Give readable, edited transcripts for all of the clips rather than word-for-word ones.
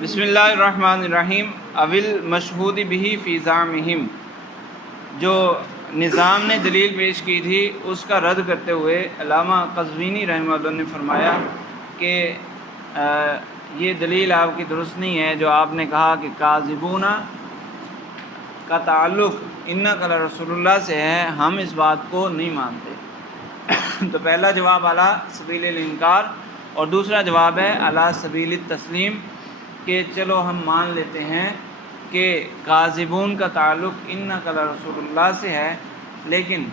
بسم اللہ الرحمن الرحیم. اول مشہود بھی فی زعمہم، جو نظام نے دلیل پیش کی تھی اس کا رد کرتے ہوئے علامہ قزوینی رحمہ اللہ نے فرمایا کہ یہ دلیل آپ کی درست نہیں ہے جو آپ نے کہا کہ کاذبون کا تعلق انک لرسول اللہ سے ہے، ہم اس بات کو نہیں مانتے. تو پہلا جواب علی سبیل الانکار اور دوسرا جواب ہے علی سبیل التسلیم کہ چلو ہم مان لیتے ہیں کہ کاذبون کا تعلق انک لرسول اللہ سے ہے، لیکن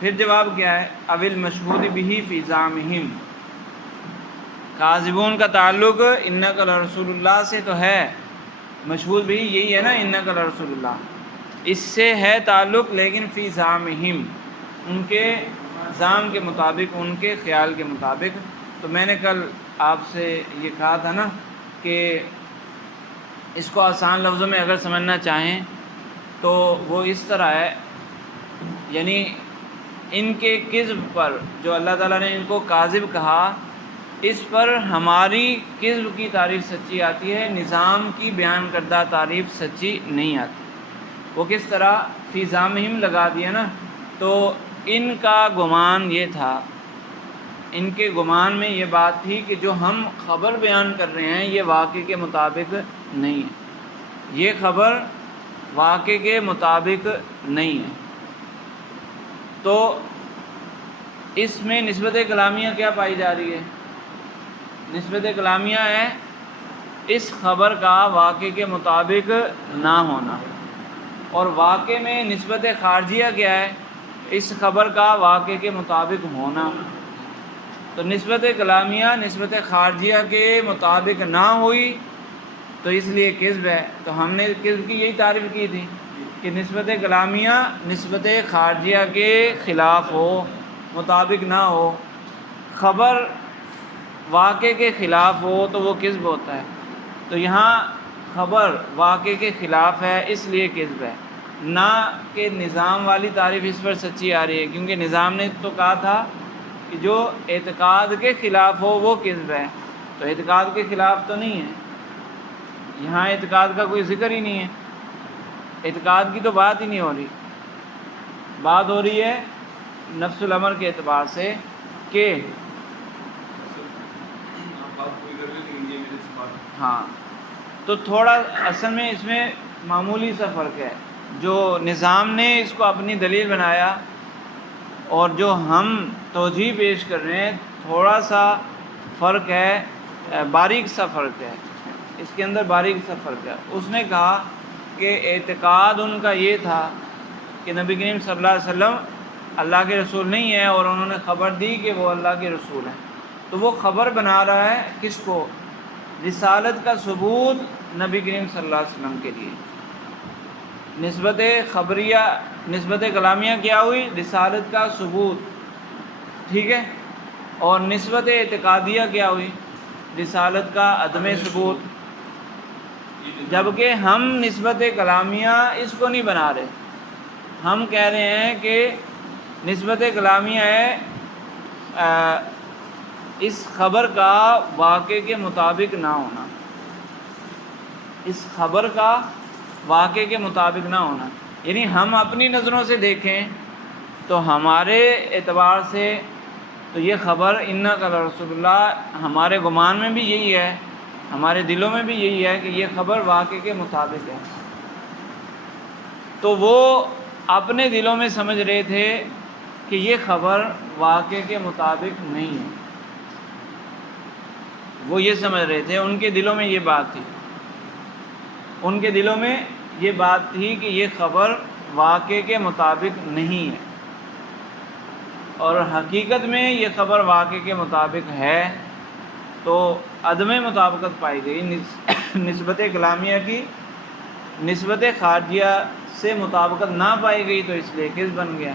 پھر جواب کیا ہے؟ اول مشہود بھی فی زعمہم، کاذبون کا تعلق انک لرسول اللہ سے تو ہے، مشہود بھی یہی ہے نا انک لرسول اللہ، اس سے ہے تعلق، لیکن فی زعمہم ان کے زعم کے مطابق، ان کے خیال کے مطابق. تو میں نے کل آپ سے یہ کہا تھا نا کہ اس کو آسان لفظوں میں اگر سمجھنا چاہیں تو وہ اس طرح ہے، یعنی ان کے کذب پر جو اللہ تعالیٰ نے ان کو کاذب کہا، اس پر ہماری کذب کی تعریف سچی آتی ہے، نظام کی بیان کردہ تعریف سچی نہیں آتی. وہ کس طرح فی زعمہم لگا دیا نا، تو ان کا گمان یہ تھا، ان کے گمان میں یہ بات تھی کہ جو ہم خبر بیان کر رہے ہیں یہ واقعے کے مطابق نہیں ہے، یہ خبر واقعے کے مطابق نہیں ہے. تو اس میں نسبت کلامیہ کیا پائی جا رہی ہے؟ نسبت کلامیہ ہے اس خبر کا واقعے کے مطابق نہ ہونا، اور واقعے میں نسبت خارجیہ کیا ہے؟ اس خبر کا واقعے کے مطابق ہونا. تو نسبت کلامیہ نسبت خارجیہ کے مطابق نہ ہوئی تو اس لیے کذب ہے. تو ہم نے کذب کی یہی تعریف کی تھی کہ نسبت کلامیہ نسبت خارجیہ کے خلاف ہو، مطابق نہ ہو، خبر واقعے کے خلاف ہو تو وہ کذب ہوتا ہے. تو یہاں خبر واقعے کے خلاف ہے اس لیے کذب ہے، نہ کہ نظام والی تعریف اس پر سچی آ رہی ہے، کیونکہ نظام نے تو کہا تھا کہ جو اعتقاد کے خلاف ہو وہ کذب ہے. تو اعتقاد کے خلاف تو نہیں ہے، یہاں اعتقاد کا کوئی ذکر ہی نہیں ہے، اعتقاد کی تو بات ہی نہیں ہو رہی. بات ہو رہی ہے نفس الامر کے اعتبار سے کہ ہاں، تو تھوڑا اصل میں اس میں معمولی سا فرق ہے. جو نظام نے اس کو اپنی دلیل بنایا اور جو ہم توجیہ پیش کر رہے ہیں، تھوڑا سا فرق ہے، باریک سا فرق ہے، اس کے اندر باریک سا فرق ہے. اس نے کہا کہ اعتقاد ان کا یہ تھا کہ نبی کریم صلی اللہ علیہ وسلم اللہ کے رسول نہیں ہے، اور انہوں نے خبر دی کہ وہ اللہ کے رسول ہیں. تو وہ خبر بنا رہا ہے کس کو؟ رسالت کا ثبوت نبی کریم صلی اللہ علیہ وسلم کے لیے. نسبت خبریہ نسبت کلامیہ کیا ہوئی؟ رسالت کا ثبوت، ٹھیک ہے. اور نسبت اعتقادیہ کیا ہوئی؟ رسالت کا عدم ثبوت. جبکہ ہم نسبت کلامیہ اس کو نہیں بنا رہے، ہم کہہ رہے ہیں کہ نسبت کلامیہ ہے اس خبر کا واقعے کے مطابق نہ ہونا، اس خبر کا واقعے کے مطابق نہ ہونا. یعنی ہم اپنی نظروں سے دیکھیں تو ہمارے اعتبار سے تو یہ خبر انک لرسول اللہ، ہمارے گمان میں بھی یہی ہے، ہمارے دلوں میں بھی یہی ہے کہ یہ خبر واقعے کے مطابق ہے. تو وہ اپنے دلوں میں سمجھ رہے تھے کہ یہ خبر واقعے کے مطابق نہیں ہے، وہ یہ سمجھ رہے تھے، ان کے دلوں میں یہ بات تھی، ان کے دلوں میں یہ بات تھی کہ یہ خبر واقعے کے مطابق نہیں ہے، اور حقیقت میں یہ خبر واقعے کے مطابق ہے. تو عدم مطابقت پائی گئی، نسبت کلامیہ کی نسبت خارجیہ سے مطابقت نہ پائی گئی، تو اس لیے کذب بن گیا.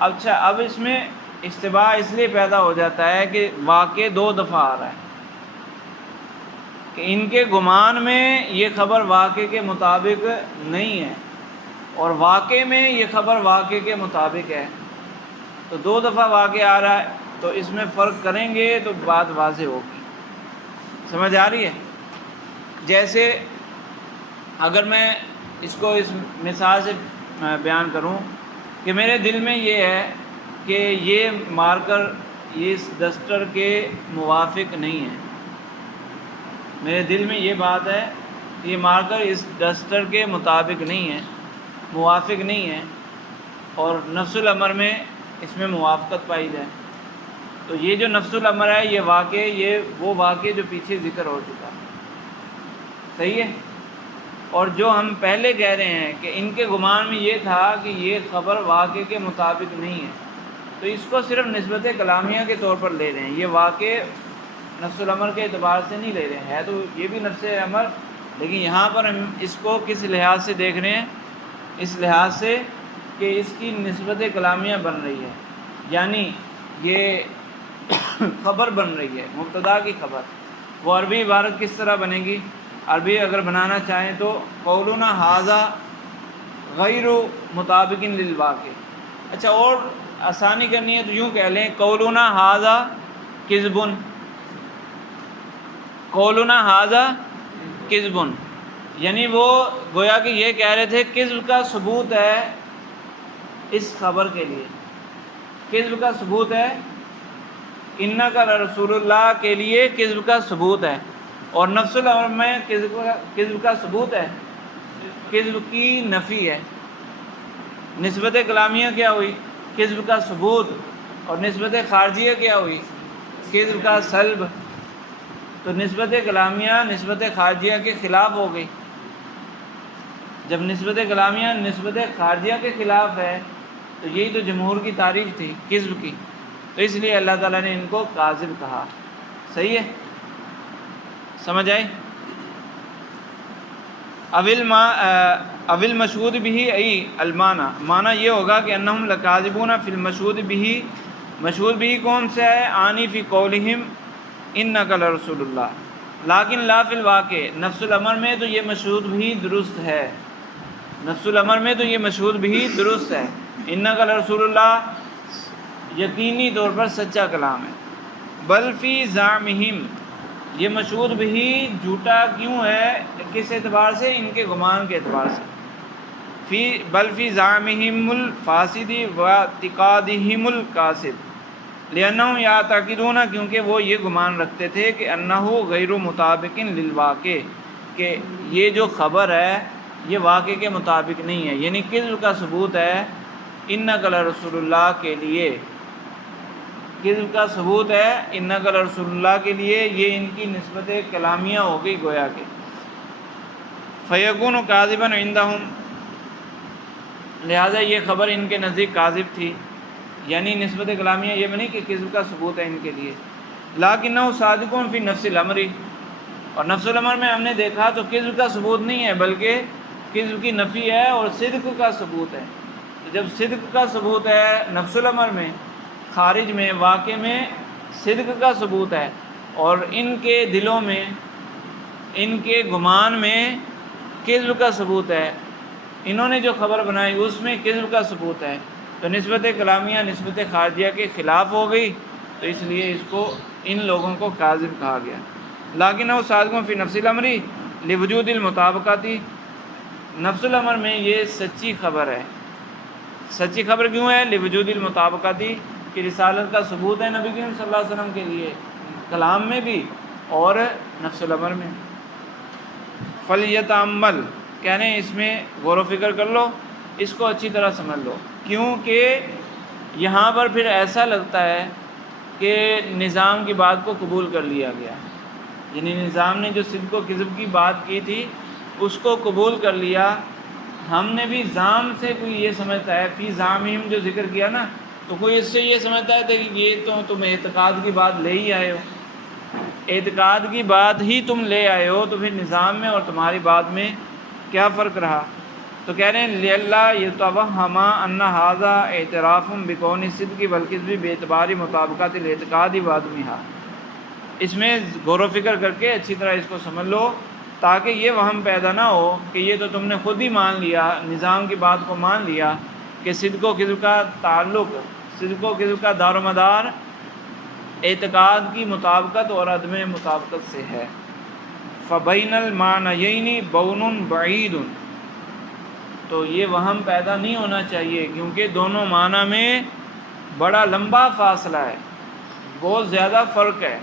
اچھا، اب اس میں اشتباہ اس لیے پیدا ہو جاتا ہے کہ واقع دو دفعہ آ رہا ہے کہ ان کے گمان میں یہ خبر واقعے کے مطابق نہیں ہے، اور واقعے میں یہ خبر واقعے کے مطابق ہے. تو دو دفعہ واقع آ رہا ہے، تو اس میں فرق کریں گے تو بات واضح ہوگی. سمجھ آ رہی ہے؟ جیسے اگر میں اس کو اس مثال سے بیان کروں کہ میرے دل میں یہ ہے کہ یہ مارکر اس ڈسٹر کے موافق نہیں ہے، میرے دل میں یہ بات ہے کہ یہ مارکر اس ڈسٹر کے مطابق نہیں ہے، موافق نہیں ہے، اور نفس الامر میں اس میں موافقت پائی جائے، تو یہ جو نفس الامر ہے یہ واقع، یہ وہ واقع جو پیچھے ذکر ہو چکا، صحیح ہے۔ اور جو ہم پہلے کہہ رہے ہیں کہ ان کے گمان میں یہ تھا کہ یہ خبر واقع کے مطابق نہیں ہے، تو اس کو صرف نسبت کلامیہ کے طور پر لے رہے ہیں، یہ واقع نفس الامر کے اعتبار سے نہیں لے رہے ہیں، ہے تو یہ بھی نفس امر، لیکن یہاں پر ہم اس کو کس لحاظ سے دیکھ رہے ہیں، اس لحاظ سے کہ اس کی نسبت کلامیہ بن رہی ہے، یعنی یہ خبر بن رہی ہے، مبتدا کی خبر۔ وہ عربی عبارت کس طرح بنے گی؟ عربی اگر بنانا چاہیں تو قولنا ھذا غیر مطابق للواقع، اچھا اور آسانی کرنی ہے تو یوں کہہ لیں قولنا ھذا کذب، قولنا ھذا کذب، یعنی وہ گویا کہ یہ کہہ رہے تھے کذب کا ثبوت ہے اس خبر کے لیے، کذب کا ثبوت ہے، انک لرسول اللہ کے لیے کذب کا ثبوت ہے، اور نفس الامر میں کذب کا ثبوت ہے، کذب کی نفی ہے۔ نسبت کلامیہ کیا ہوئی؟ کذب کا ثبوت، اور نسبت خارجیہ کیا ہوئی؟ کذب کا سلب۔ تو نسبت کلامیہ نسبت خارجیہ کے خلاف ہو گئی، جب نسبت کلامیہ نسبت خارجیہ کے خلاف ہے تو یہی تو جمہور کی تعریف تھی کذب کی، تو اس لیے اللہ تعالیٰ نے ان کو کاذب کہا، صحیح ہے، سمجھ آئی؟ اول مشہود بھی ای المانا، معنی یہ ہوگا کہ انہم لکاذبون فی المشہود بھی، مشہود بھی کون سے ہے؟ آنی فی قولہم انک لرسول اللہ، لیکن لا فی الواقع، نفس الامر میں تو یہ مشہود بھی درست ہے، نفس الامر میں تو یہ مشہود بھی درست ہے، انک لرسول اللہ یقینی طور پر سچا کلام ہے، بل فی زعمہم، یہ مشہود بھی جھوٹا کیوں ہے؟ کس اعتبار سے؟ ان کے گمان کے اعتبار سے، بل فی زعمہم الفاسد و اعتقادہم الکاذب، لأنہم یعتقدون، کیونکہ وہ یہ گمان رکھتے تھے کہ انہ غیر مطابق للواقع، کہ یہ جو خبر ہے یہ واقع کے مطابق نہیں ہے، یعنی کذب کا ثبوت ہے انک لرسول اللہ کے لیے، کذب کا ثبوت ہے انک لرسول اللہ کے لیے، یہ ان کی نسبت کلامیہ ہو گئی گویا کہ، فیکون کاذبا عندہم، لہٰذا یہ خبر ان کے نزدیک کاذب تھی، یعنی نسبت کلامیہ یہ بنی کہ کذب کا ثبوت ہے ان کے لیے، لیکنہ صادقون فی نفس الامر، اور نفس الامر میں ہم نے دیکھا تو کذب کا ثبوت نہیں ہے بلکہ کذب کی نفی ہے اور صدق کا ثبوت ہے، تو جب صدق کا ثبوت ہے نفس الامر میں، خارج میں واقع میں صدق کا ثبوت ہے، اور ان کے دلوں میں ان کے گمان میں کذب کا ثبوت ہے، انہوں نے جو خبر بنائی اس میں کذب کا ثبوت ہے، تو نسبت کلامیہ نسبت خارجیہ کے خلاف ہو گئی، تو اس لیے اس کو ان لوگوں کو کاذب کہا گیا، لیکن وہ صادقوں فی نفس الامر لوجود المطابقاتی، نفس الامر میں یہ سچی خبر ہے، سچی خبر کیوں ہے؟ لوجود المطابقاتی، کہ رسالت کا ثبوت ہے نبی کریم صلی اللہ علیہ وسلم کے لیے کلام میں بھی اور نفس الامر میں۔ فلیتامل، کہہ رہے ہیں اس میں غور و فکر کر لو، اس کو اچھی طرح سمجھ لو، کیونکہ یہاں پر پھر ایسا لگتا ہے کہ نظام کی بات کو قبول کر لیا گیا، یعنی نظام نے جو صدق و کذب کی بات کی تھی اس کو قبول کر لیا، ہم نے بھی زام سے کوئی یہ سمجھتا ہے، فی زامہم جو ذکر کیا نا، تو کوئی اس سے یہ سمجھتا ہے کہ یہ تو تم اعتقاد کی بات لے ہی آئے ہو، اعتقاد کی بات ہی تم لے آئے ہو، تو پھر نظام میں اور تمہاری بات میں کیا فرق رہا؟ تو کہہ رہے ہیں لِأَلَّا يُتَوَہَّمَ أَنَّ هَذَا اعتراف بِكَوْنِ الصِّدْقِ وَالْكِذْبِ بِاعْتِبَارِ مطابقت الاعتقاد وعدمها، اس میں غور و فکر کر کے اچھی طرح اس کو سمجھ لو، تاکہ یہ وہم پیدا نہ ہو کہ یہ تو تم نے خود ہی مان لیا، نظام کی بات کو مان لیا کہ صدق و کذب کا تعلق، صدق و کذب کا دار و مدار اعتقاد کی مطابقت اور عدم مطابقت سے ہے۔ فبین المعنیین بون بعید، تو یہ وہم پیدا نہیں ہونا چاہیے کیونکہ دونوں معنی میں بڑا لمبا فاصلہ ہے، بہت زیادہ فرق ہے،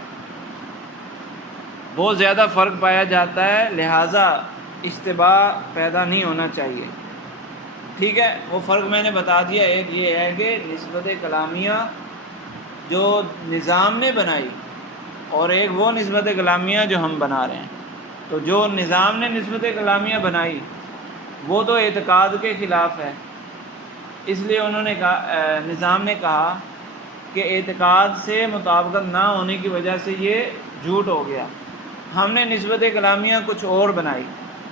بہت زیادہ فرق پایا جاتا ہے، لہٰذا اشتباہ پیدا نہیں ہونا چاہیے۔ ٹھیک ہے، وہ فرق میں نے بتا دیا۔ ایک یہ ہے کہ نسبت کلامیہ جو نظام نے بنائی، اور ایک وہ نسبت کلامیہ جو ہم بنا رہے ہیں۔ تو جو نظام نے نسبت کلامیہ بنائی وہ تو اعتقاد کے خلاف ہے، اس لیے انہوں نے کہا، نظام نے کہا کہ اعتقاد سے مطابقت نہ ہونے کی وجہ سے یہ جھوٹ ہو گیا۔ ہم نے نسبت کلامیہ کچھ اور بنائی،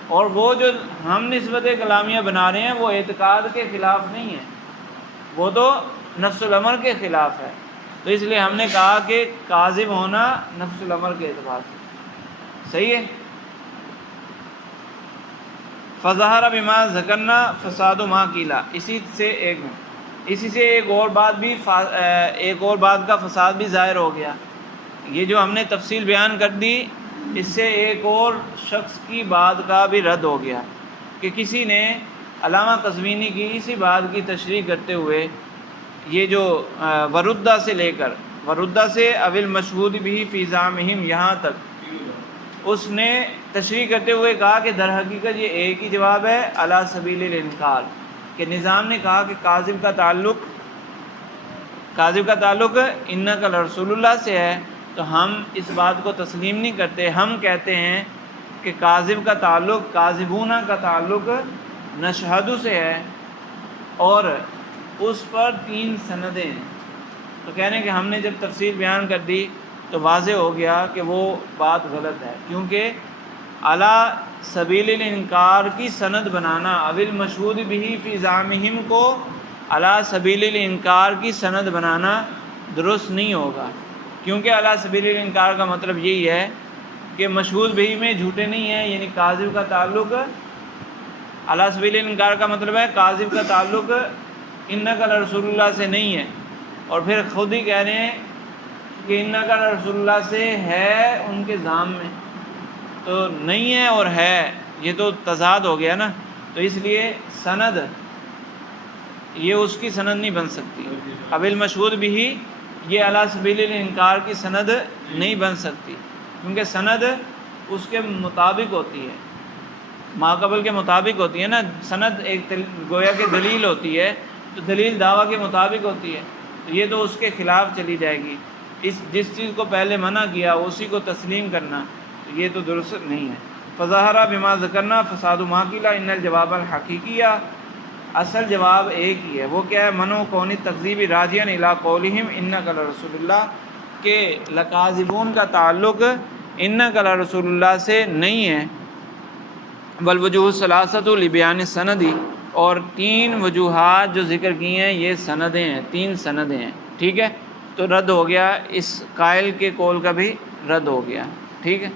اور وہ جو ہم نسبت کلامیہ بنا رہے ہیں وہ اعتقاد کے خلاف نہیں ہے، وہ تو نفس الامر کے خلاف ہے۔ تو اس لیے ہم نے کہا کہ کاذب ہونا نفس الامر کے اعتبار سے صحیح ہے۔ فظہر بما ذکرنا فساد ما قیلا، اسی سے ایک اور بات کا فساد بھی ظاہر ہو گیا۔ یہ جو ہم نے تفصیل بیان کر دی، اس سے ایک اور شخص کی بات کا بھی رد ہو گیا کہ کسی نے علامہ قزوینی کی اسی بات کی تشریح کرتے ہوئے، یہ جو وردہ سے لے کر وردہ سے اول مشہود بھی فی زعمہم یہاں تک، اس نے تشریح کرتے ہوئے کہا کہ در حقیقت یہ ایک ہی جواب ہے علی سبیل الانکار، کہ نظام نے کہا کہ کاذب کا تعلق انک لرسول اللہ سے ہے، تو ہم اس بات کو تسلیم نہیں کرتے، ہم کہتے ہیں کہ کاذب کا تعلق، کاذبون کا تعلق نشہد سے ہے، اور اس پر 3 سندیں ہیں۔ تو کہنے کہ ہم نے جب تفصیل بیان کر دی تو واضح ہو گیا کہ وہ بات غلط ہے، کیونکہ علی سبیل الانکار کی سند بنانا، اول مشہود بھی فی زعمہم کو علی سبیل الانکار کی سند بنانا درست نہیں ہوگا، کیونکہ علی سبیل الانکار کا مطلب یہی ہے کہ مشہود بھی میں جھوٹے نہیں ہیں، یعنی کاذب کا تعلق، علی سبیل الانکار کا مطلب ہے کاذب کا تعلق انک لرسول اللہ سے نہیں ہے، اور پھر خود ہی کہہ رہے ہیں کہ انک لرسول اللہ سے ہے ان کے ذام میں، تو نہیں ہے اور ہے، یہ تو تضاد ہو گیا نا۔ تو اس لیے سند یہ اس کی سند نہیں بن سکتی، اول مشہود بھی یہ علی سبیل الانکار کی سند نہیں بن سکتی، کیونکہ سند اس کے مطابق ہوتی ہے، ماقبل کے مطابق ہوتی ہے نا۔ سند ایک گویا کہ دلیل ہوتی ہے، تو دلیل دعویٰ کے مطابق ہوتی ہے، تو یہ تو اس کے خلاف چلی جائے گی۔ جس چیز کو پہلے منع کیا اسی کو تسلیم کرنا، تو یہ تو درست نہیں ہے۔ فظہر بما ذکرنا فساد ما قیل ان الجواب الحقیقیہ، اصل جواب ایک ہی ہے، وہ کیا ہے؟ منع کون تکذیب راجعا الی قولہم انک لرسول اللہ، کہ لکاذبون کا تعلق انک لرسول اللہ سے نہیں ہے، والوجوہ الثلاثۃ لبیان سندی، اور 3 وجوہات جو ذکر کی ہیں یہ سندیں ہیں، 3 سندیں ہیں، ٹھیک ہے۔ تو رد ہو گیا، اس قائل کے قول کا بھی رد ہو گیا، ٹھیک ہے۔